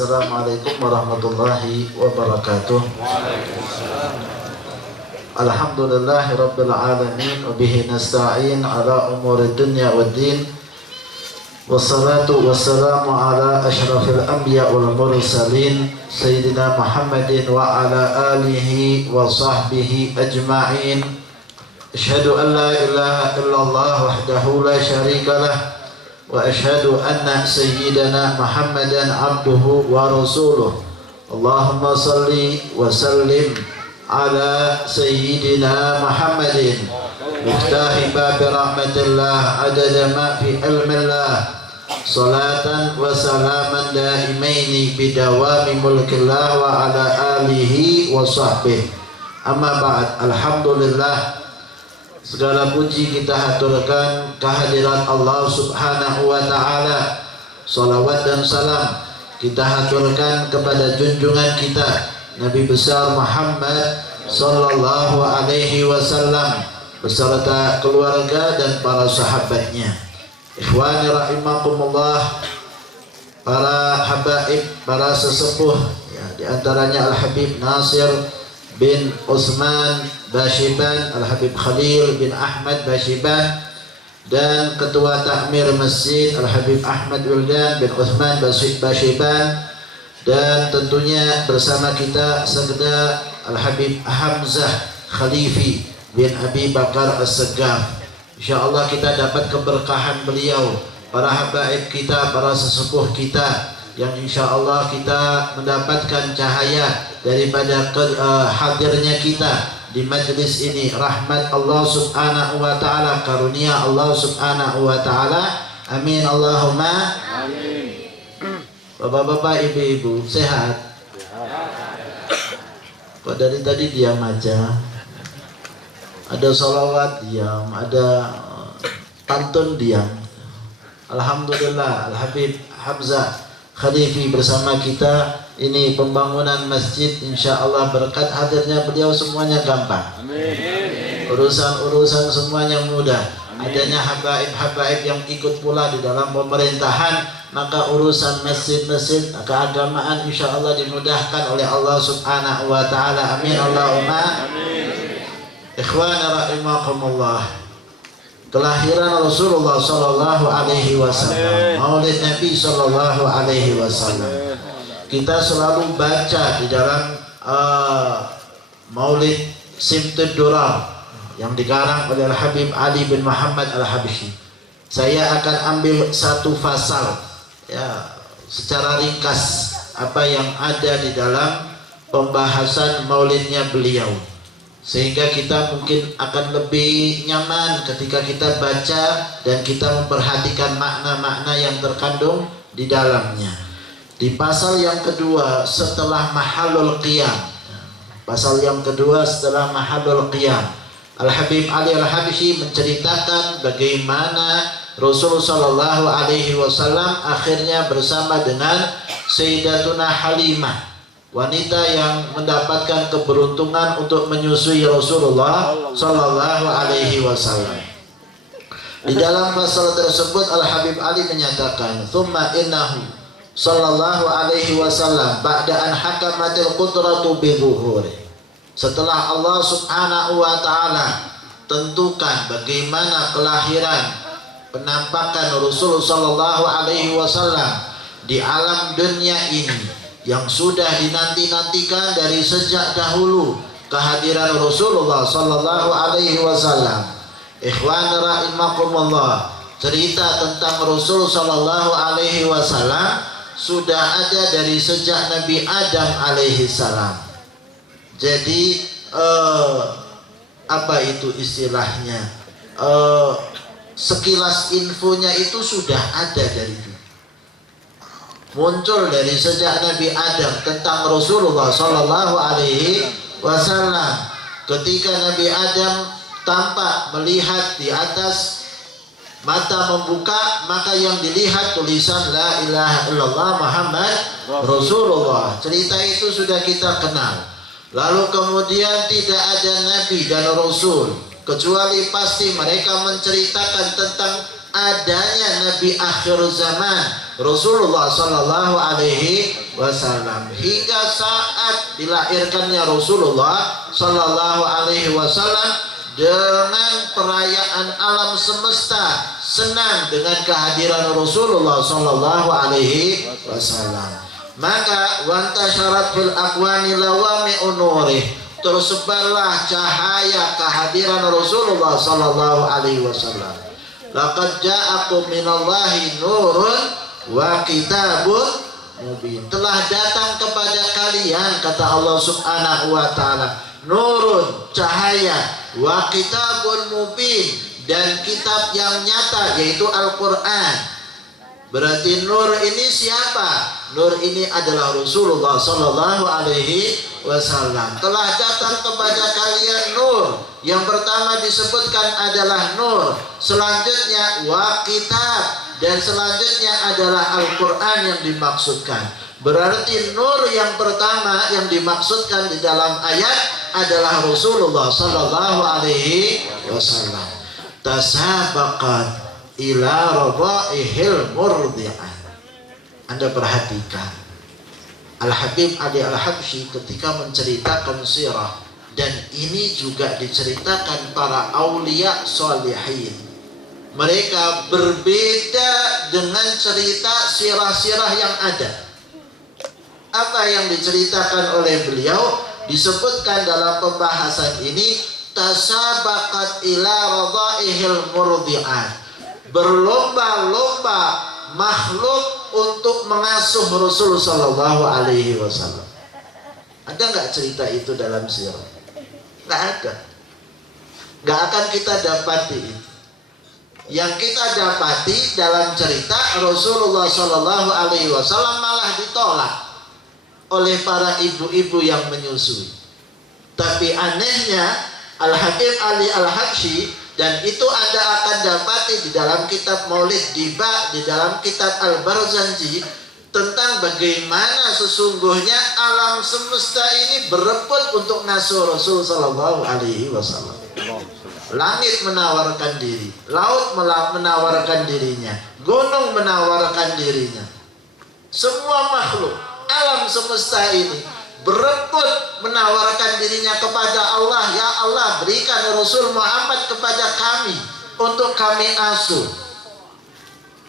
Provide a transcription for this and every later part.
Assalamualaikum warahmatullahi wabarakatuh. Alhamdulillahi rabbil alamin wa bihi nasta'in ala umuri dunya waddin. Wassalatu wassalamu ala asyrafil anbiya wal mursalin sayyidina Muhammadin wa ala alihi wa sahbihi ajma'in. Asyhadu an la ilaha illallah wahdahu la syarika lah wa asyhadu anna sayyidana Muhammadan abduhu wa rasuluh. Allahumma salli wa sallim ala sayyidina Muhammadin miftahi babi rahmatillah adada ma fi ilmillah salatan wa salaman daimaini bidawami mulkillah wa ala alihi wa sahbihi. Amma ba'd. Alhamdulillah, segala puji kita haturkan kehadirat Allah subhanahu wa ta'ala. Salawat dan salam kita haturkan kepada junjungan kita Nabi besar Muhammad sallallahu alaihi wasallam beserta keluarga dan para sahabatnya. Ikhwani rahimakumullah, para habaib, para sesepuh ya, di antaranya Al-Habib Nasir bin Utsman Bashiban, Al-Habib Khalil bin Ahmad Bashiban, dan Ketua Takmir Masjid Al-Habib Ahmad Wildan bin Utsman Bashiban, dan tentunya bersama kita Sekda Al-Habib Hamzah Khalifi bin Abi Bakar As-Segaf. InsyaAllah kita dapat keberkahan beliau, para habaib kita, para sesepuh kita, yang insyaallah kita mendapatkan cahaya daripada hadirnya kita di majlis ini. Rahmat Allah subhanahu wa ta'ala, karunia Allah subhanahu wa ta'ala. Amin Allahumma amin. Bapak-bapak, ibu-ibu, sehat? Kok dari tadi diam aja? Ada salawat diam, ada pantun diam. Alhamdulillah, Al-Habib Hamzah Khalifi bersama kita. Ini pembangunan masjid, insyaallah berkat hadirnya beliau semuanya gampang. Amin. Urusan-urusan semuanya mudah. Adanya habaib-habaib yang ikut pula di dalam pemerintahan, maka urusan masjid-masjid, keagamaan insyaallah dimudahkan oleh Allah subhanahu wa ta'ala. Amin Allahumma amin. Ikhwana rahimakumullah, kelahiran Rasulullah sallallahu alaihi wasallam, Maulid Nabi sallallahu alaihi wasallam, kita selalu baca di dalam Maulid Simtud Durar yang dikarang oleh Al-Habib Ali bin Muhammad Al-Habsyi. Saya akan ambil satu fasal ya, secara ringkas apa yang ada di dalam pembahasan maulidnya beliau, sehingga kita mungkin akan lebih nyaman ketika kita baca dan kita memperhatikan makna-makna yang terkandung di dalamnya. Di pasal yang kedua setelah Mahallul Qiyam, pasal yang kedua setelah Mahallul Qiyam, Al-Habib Ali Al-Habsyi menceritakan bagaimana Rasul sallallahu alaihi wasallam akhirnya bersama dengan Sayyidatuna Halimah, wanita yang mendapatkan keberuntungan untuk menyusui Rasulullah sallallahu alaihi wasallam. Di dalam pasal tersebut Al-Habib Ali menyatakan, "Tsumma innahu sallallahu alaihi wasallam ba'da an hakamatil qudratu bi zuhuri." Setelah Allah subhanahu wa ta'ala tentukan bagaimana kelahiran, penampakan Rasul sallallahu alaihi wasallam di alam dunia ini yang sudah dinanti-nantikan dari sejak dahulu, kehadiran Rasulullah sallallahu alaihi wasallam. Ikhwan rahimakumullah, cerita tentang Rasul sallallahu alaihi wasallam sudah ada dari sejak Nabi Adam alaihi salam. Jadi apa itu istilahnya? Sekilas infonya itu sudah ada dari itu. Muncul dari sejak Nabi Adam tentang Rasulullah sallallahu alaihi wasallam. Ketika Nabi Adam tampak melihat di atas, mata membuka, maka yang dilihat tulisan la ilaha illallah Muhammad Rasulullah. Cerita itu sudah kita kenal. Lalu kemudian tidak ada nabi dan rasul kecuali pasti mereka menceritakan tentang adanya nabi akhir zaman Rasulullah sallallahu alaihi wasallam, hingga saat dilahirkannya Rasulullah sallallahu alaihi wasallam, dengan perayaan alam semesta senang dengan kehadiran Rasulullah sallallahu alaihi wasallam. Maka wantasyarat fil aqwani lawami unurih, tersebarlah cahaya kehadiran Rasulullah sallallahu alaihi wasallam. Laqad ja'akum minallahi nurun wa kitabun mubin. Telah datang kepada kalian, kata Allah Subhanahu wa taala, nurun, cahaya, wa kitabun mubin, dan kitab yang nyata, yaitu Al-Qur'an. Berarti nur ini siapa? Nur ini adalah Rasulullah sallallahu alaihi wasallam. Telah datang kepada kalian nur. Yang pertama disebutkan adalah nur, selanjutnya wa kitab, dan selanjutnya adalah Al-Qur'an yang dimaksudkan. Berarti nur yang pertama yang dimaksudkan di dalam ayat adalah Rasulullah sallallahu alaihi wasallam. Tasabaqat ila radha'ihil murdi'ah. Anda perhatikan Al-Habib Ali Al-Habsyi ketika menceritakan sirah, dan ini juga diceritakan para aulia sholihin. Mereka berbeda dengan cerita sirah-sirah yang ada. Apa yang diceritakan oleh beliau disebutkan dalam pembahasan ini, tasabaqat ila radha'ihil murdi'at. Berlomba-lomba makhluk untuk mengasuh Rasul sallallahu alaihi wasallam. Ada nggak cerita itu dalam sirah? Nggak ada. Nggak akan kita dapati itu. Yang kita dapati dalam cerita Rasulullah sallallahu alaihi wasallam malah ditolak oleh para ibu-ibu yang menyusui. Tapi anehnya Al-Habib Ali Al-Habsyi, dan itu Anda akan dapati di dalam kitab Maulid Diba, di dalam kitab Al-Barzanji, tentang bagaimana sesungguhnya alam semesta ini berebut untuk ngasuh Rasul sallallahu alaihi wasallam. Langit menawarkan diri, laut menawarkan dirinya, gunung menawarkan dirinya. Semua makhluk alam semesta ini berebut menawarkan dirinya kepada Allah. Ya Allah, berikan Rasul Muhammad kepada kami untuk kami asuh.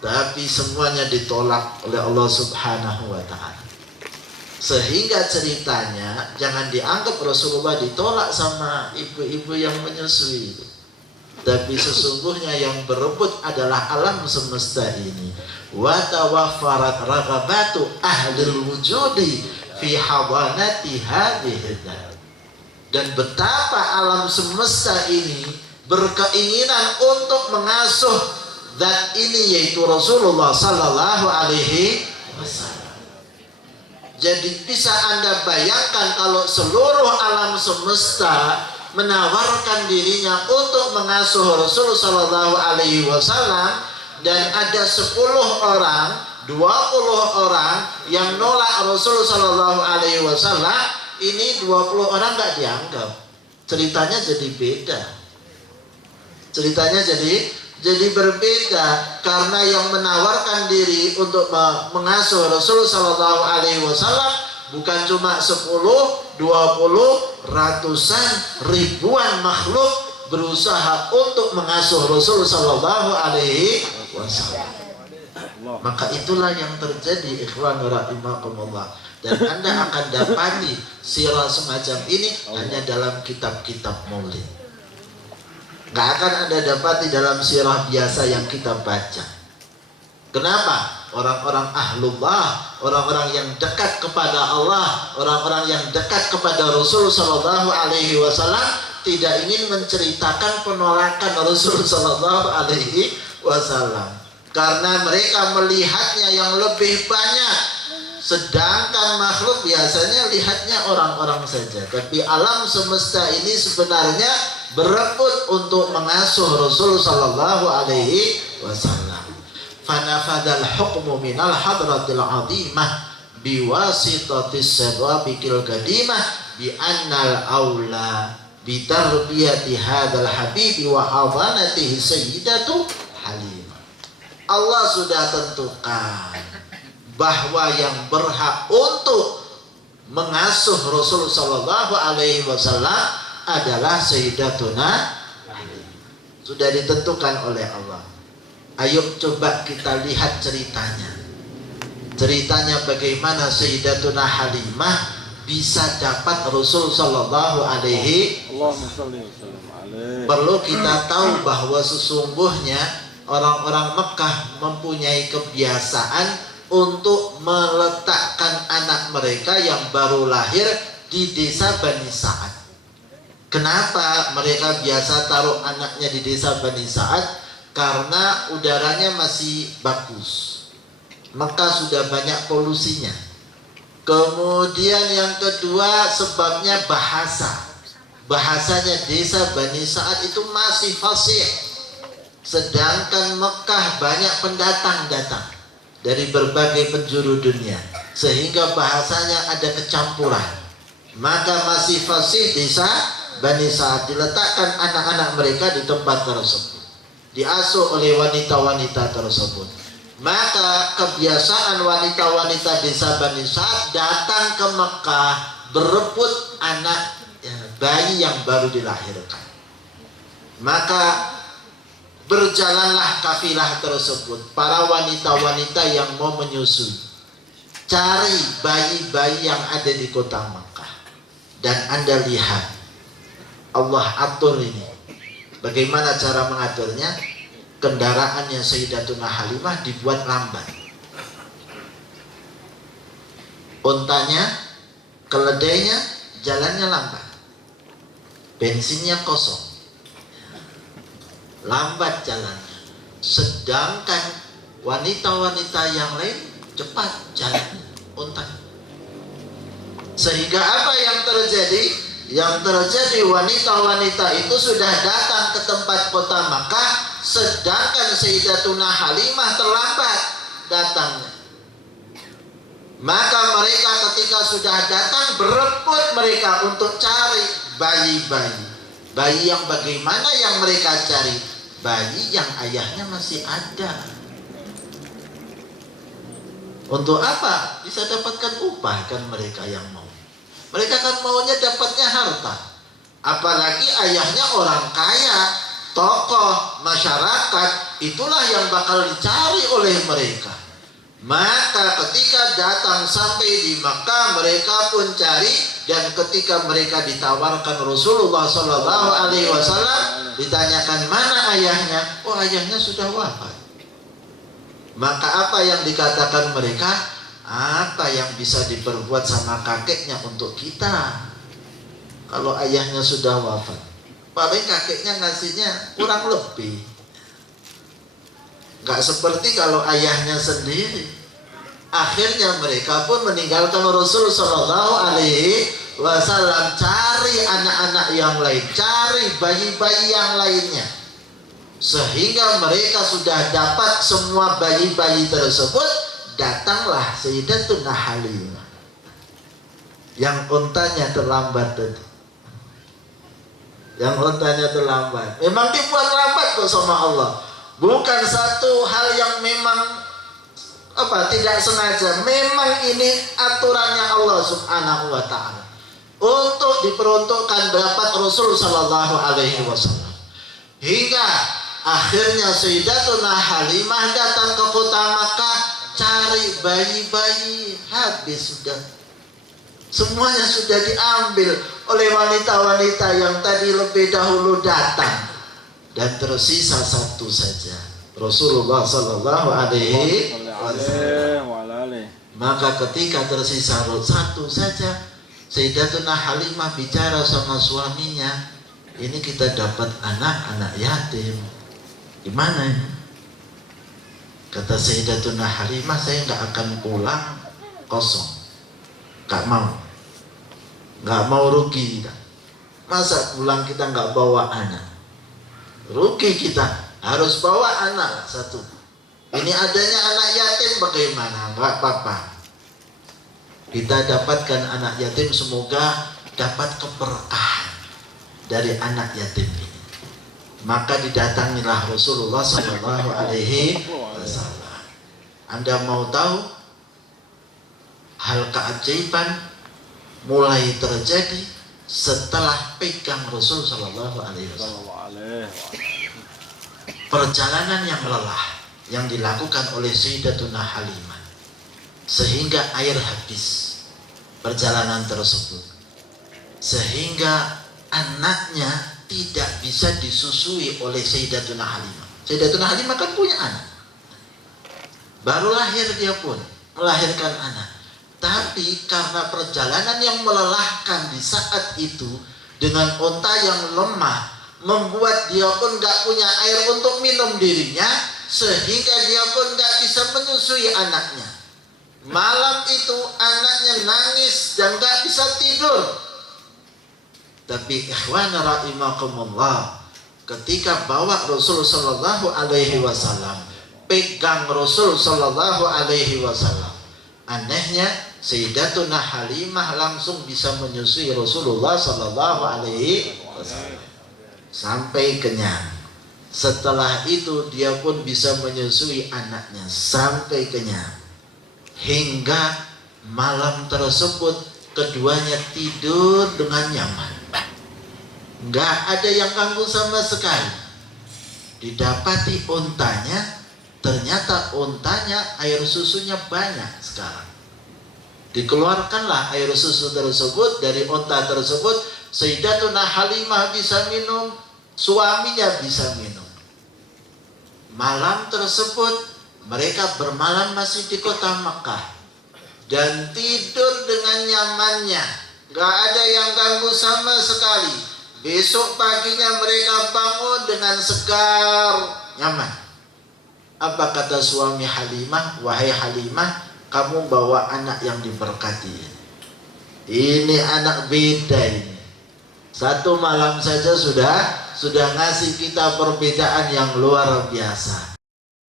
Tapi semuanya ditolak oleh Allah Subhanahu wa ta'ala. Sehingga ceritanya jangan dianggap Rasulullah ditolak sama ibu-ibu yang menyusui itu. Tapi sesungguhnya yang berebut adalah alam semesta ini. Wa tawaffarat raghabatu ahlil wujudi fi hawanati hadhihi. Dan betapa alam semesta ini berkeinginan untuk mengasuh zat ini, yaitu Rasulullah sallallahu alaihi wasallam. Jadi bisa Anda bayangkan kalau seluruh alam semesta menawarkan dirinya untuk mengasuh Rasul sallallahu alaihi wasallam, dan ada 10 orang, 20 orang yang nolak Rasul sallallahu alaihi wasallam, ini 20 orang nggak dianggap. Ceritanya jadi beda. Ceritanya jadi berbeda, karena yang menawarkan diri untuk mengasuh Rasul sallallahu alaihi wasallam bukan cuma 10, 20, ratusan, ribuan makhluk berusaha untuk mengasuh Rasul sallallahu alaihi wasallam. Maka itulah yang terjadi, ikhwan rahimakumullah. Dan Anda akan dapati sirah semacam ini hanya dalam kitab-kitab maulid. Gak akan Anda dapati dalam sirah biasa yang kita baca. Kenapa? Orang-orang ahlullah, orang-orang yang dekat kepada Allah, orang-orang yang dekat kepada Rasul sallallahu alaihi wasallam tidak ingin menceritakan penolakan Rasul sallallahu alaihi wasallam, karena mereka melihatnya yang lebih banyak. Sedangkan makhluk biasanya lihatnya orang-orang saja, tapi alam semesta ini sebenarnya berebut untuk mengasuh Rasul sallallahu alaihi wasallam. Fanafadal hukmu minal hadratil azimah biwasitatis sababiqil qadimah bi annal aula bi tarbiyati hadzal habibi wa hadanatihi sayyidatu Halimah. Allah sudah tentukan bahwa yang berhak untuk mengasuh Rasul sallallahu alaihi wasallam adalah Sayyidatuna. Sudah ditentukan oleh Allah. Ayo coba kita lihat ceritanya. Ceritanya bagaimana Sayyidatuna Halimah bisa dapat Rasul sallallahu alaihi wasallam. Perlu kita tahu bahwa sesungguhnya orang-orang Mekah mempunyai kebiasaan untuk meletakkan anak mereka yang baru lahir di desa Bani Sa'ad. Kenapa mereka biasa taruh anaknya di desa Bani Sa'ad? Karena udaranya masih bagus. Mekah sudah banyak polusinya. Kemudian yang kedua sebabnya bahasa. Bahasanya desa Bani Sa'ad itu masih fasih. Sedangkan Mekah banyak pendatang datang dari berbagai penjuru dunia, sehingga bahasanya ada kecampuran. Maka masih fasih desa Bani Sa'ad, diletakkan anak-anak mereka di tempat tersebut, diasuh oleh wanita-wanita tersebut. Maka kebiasaan wanita-wanita desa Bani Sa'ad datang ke Mekah berebut anak bayi yang baru dilahirkan. Maka berjalanlah kafilah tersebut, para wanita-wanita yang mau menyusui, cari bayi-bayi yang ada di kota Makkah. Dan Anda lihat Allah atur ini. Bagaimana cara mengaturnya? Kendaraannya Sayyidatuna Halimah dibuat lambat. Untanya, keledainya jalannya lambat, bensinnya kosong, lambat jalannya. Sedangkan wanita-wanita yang lain cepat jalannya, unta. Sehingga apa yang terjadi? Yang terjadi wanita-wanita itu sudah datang ke tempat kota Makkah, sedangkan Sayyidatuna Halimah terlambat datangnya. Maka mereka ketika sudah datang berebut mereka untuk cari bayi-bayi. Bayi yang bagaimana yang mereka cari? Bayi yang ayahnya masih ada. Untuk apa? Bisa dapatkan upah kan mereka yang mau. Mereka kan maunya dapatnya harta. Apalagi ayahnya orang kaya, tokoh masyarakat, itulah yang bakal dicari oleh mereka. Maka ketika datang sampai di Makkah, mereka pun cari. Dan ketika mereka ditawarkan Rasulullah Sallallahu Alaihi Wasallam, ditanyakan mana ayahnya? Oh, ayahnya sudah wafat. Maka apa yang dikatakan mereka? Apa yang bisa diperbuat sama kakeknya untuk kita? Kalau ayahnya sudah wafat, paling kakeknya ngasihnya kurang lebih. Gak seperti kalau ayahnya sendiri. Akhirnya mereka pun meninggalkan Rasul Sallallahu Alaihi Wasallam, cari anak-anak yang lain, cari bayi-bayi yang lainnya, sehingga mereka sudah dapat semua bayi-bayi tersebut. Datanglah Sayyidatuna Halimah yang untanya terlambat tadi. Yang untanya terlambat, memang dibuat lambat kok sama Allah. Bukan satu hal yang memang tidak sengaja. Memang ini aturannya Allah Subhanahu wa ta'ala untuk diperuntukkan dapat Rasul Sallallahu Alaihi Wasallam. Hingga akhirnya Sayyidatuna Halimah datang ke kota Makkah, cari bayi-bayi, habis sudah. Semuanya sudah diambil oleh wanita-wanita yang tadi lebih dahulu datang. Dan tersisa satu saja, Rasulullah Sallallahu Alaihi Wasallam. Maka ketika tersisa satu saja, Sayyidatuna Halimah bicara sama suaminya, ini kita dapat anak yatim, gimana ini? Kata Sayyidatuna Halimah, saya nggak akan pulang kosong, nggak mau rugi kita. Masa pulang kita nggak bawa anak? Rugi kita, harus bawa anak satu. Ini adanya anak yatim bagaimana? Nggak apa-apa. Kita dapatkan anak yatim, semoga dapat keberkahan dari anak yatim ini. Maka didatangilah Rasulullah Sallallahu Alaihi Wasallam. Anda mau tahu hal keajaiban? mulai terjadi setelah pegang Rasul Shallallahu Alaihi Wasallam. Perjalanan yang lelah yang dilakukan oleh Sayyidatuna Halimah sehingga air habis perjalanan tersebut, sehingga anaknya tidak bisa disusui oleh Sayyidatuna Halimah. Sayyidatuna Halimah kan punya anak, baru lahir dia pun melahirkan anak. Tapi karena perjalanan yang melelahkan di saat itu dengan unta yang lemah, membuat dia pun gak punya air untuk minum dirinya, sehingga dia pun gak bisa menyusui anaknya. Malam itu anaknya nangis dan gak bisa tidur. Tapi ikhwana rahimakumullah, ketika bawa Rasul Sallallahu Alaihi Wasallam, pegang Rasul Sallallahu Alaihi Wasallam, anehnya Sayyidatuna Halimah langsung bisa menyusui Rasulullah Sallallahu Alaihi Wasallam sampai kenyang. Setelah itu dia pun bisa menyusui anaknya sampai kenyang, hingga malam tersebut keduanya tidur dengan nyaman, nggak ada yang ganggu sama sekali. Didapati untanya, ternyata untanya air susunya banyak sekali. Dikeluarkanlah air susu tersebut dari unta tersebut. Sayyidatuna Halimah bisa minum, suaminya bisa minum. Malam tersebut mereka bermalam masih di kota Makkah dan tidur dengan nyamannya, gak ada yang ganggu sama sekali. Besok paginya mereka bangun dengan segar, nyaman. Apa kata suami Halimah? Wahai Halimah, kamu bawa anak yang diberkati. Ini anak beda ini. Satu malam saja sudah ngasih kita perbedaan yang luar biasa.